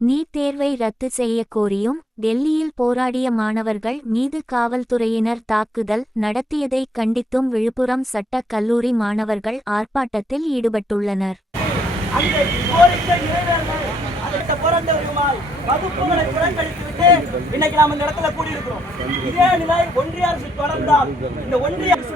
NEET தேர்வை ரத்து செய்ய கோரியும் டெல்லியில் போராடிய மாணவர்கள் மீது காவல்துறையினர் தாக்குதல் நடத்தியதை கண்டித்தும் விழுப்புரம் சட்டக் கல்லூரி மாணவர்கள் ஆர்ப்பாட்டத்தில் ஈடுபட்டுள்ளனர். வகுப்புகளை புறக்கணித்துவிட்டு இன்னைக்கு நாம் இந்த இடத்துல கூடியிருக்கிறோம். இதே நிலை ஒன்றிய அரசு தொடர்ந்தால் இந்த ஒன்றிய அரசு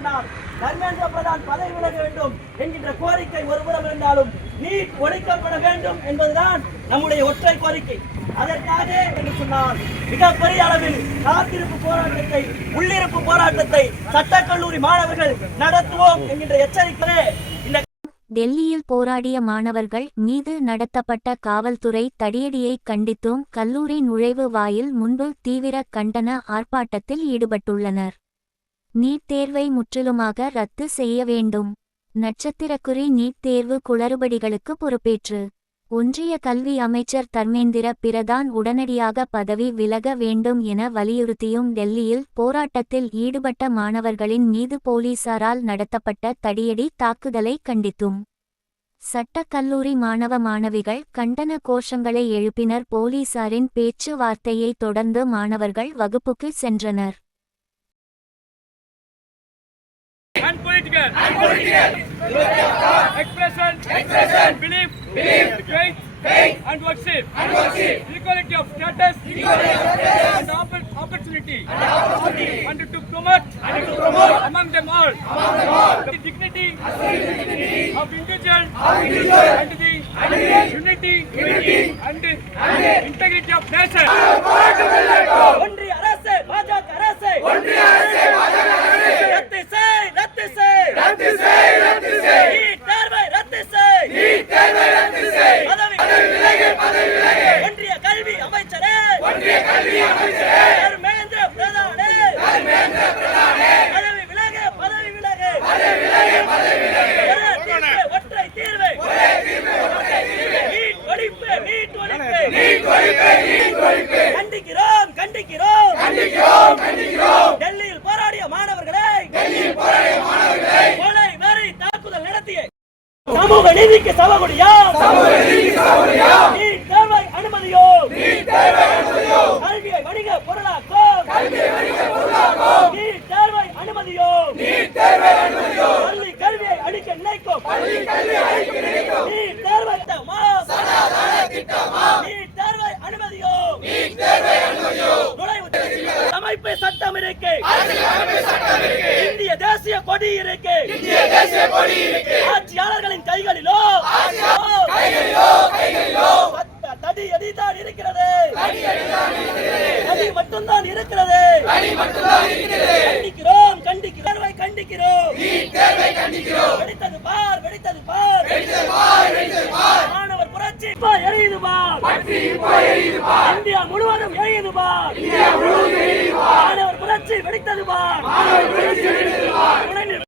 தர்மேந்திர பிரதான் பதவி விலக வேண்டும் என்கின்ற கோரிக்கை ஒருபுறம் இருந்தாலும் நீட் ஒழிக்கப்பட வேண்டும் என்பதுதான் நம்முடைய ஒற்றை கோரிக்கை. அதற்காக என்று சொன்னால் மிகப்பெரிய அளவில் காத்திருப்பு போராட்டத்தை உள்ளிருப்பு போராட்டத்தை சட்டக்கல்லூரி மாணவர்கள் நடத்துவோம் என்கின்ற எச்சரிக்கை. டெல்லியில் போராடிய மாணவர்கள் மீது நடத்தப்பட்ட காவல்துறை தடியடியை கண்டித்தும் கல்லூரி நுழைவு வாயில் முன்பு தீவிர கண்டன ஆர்ப்பாட்டத்தில் ஈடுபட்டுள்ளனர். நீட் தேர்வை முற்றிலுமாக ரத்து செய்ய வேண்டும். நட்சத்திரக்குறி நீட் தேர்வு குளறுபடிகளுக்கு பொறுப்பேற்று ஒன்றிய கல்வி அமைச்சர் தர்மேந்திர பிரதான் உடனடியாக பதவி விலக வேண்டும் என வலியுறுத்தியும் டெல்லியில் போராட்டத்தில் ஈடுபட்ட மாணவர்களின் மீது போலீசாரால் நடத்தப்பட்ட தடியடி தாக்குதலை கண்டித்தும் சட்டக் கல்லூரி மாணவ மாணவிகள் கண்டன கோஷங்களை எழுப்பினர். போலீசாரின் பேச்சு வார்த்தையை தொடர்ந்து மாணவர்கள் வகுப்புக்கு சென்றனர். Expression, belief, faith, and worship. Equality of status, and opportunity, and to promote among them all the dignity of individual and the unity and integrity of nation. ஒன்றிய அரசு பாஜக அரசு ரத்து செய் நீட் தேர்வை ரத்து செய் ஒன்றிய கல்வி அமைச்சரே தர்மேந்திர பிரதானே பதவி விலகு ஒற்றை தீர்வு நீட் ஒழிப்பு கண்டிக்கிறோம் டெல்லியில் போராடிய மாணவர்களை கொலை வெறி தாக்குதல் நடத்திய சமூக நீதிக்கு சவகுடியா நீட் தேர்வை அனுமதியோ கல்வியை வணிக பொருளாக்கோ நீட் தேர்வை அனுமதியோ கல்வியை அழிக்க நினைக்கும் நீட் தேர்வை நீட் தேர்வை அனுமதியோ அமைப்பு சட்டம் இருக்கு இந்திய தேசிய கொடி இருக்கு ஆட்சியாளர்களின் கைகளிலோ தடி அடிதான் இருக்கிறது தடி மட்டும்தான் இருக்கிறது கண்டிக்கிறோம் வெடித்தது பார் மாணவர் புரட்சி எரியுது பார் இந்தியா முழுவதும் எரியுது பார் மாணவர் புரட்சி வெடித்தது பார்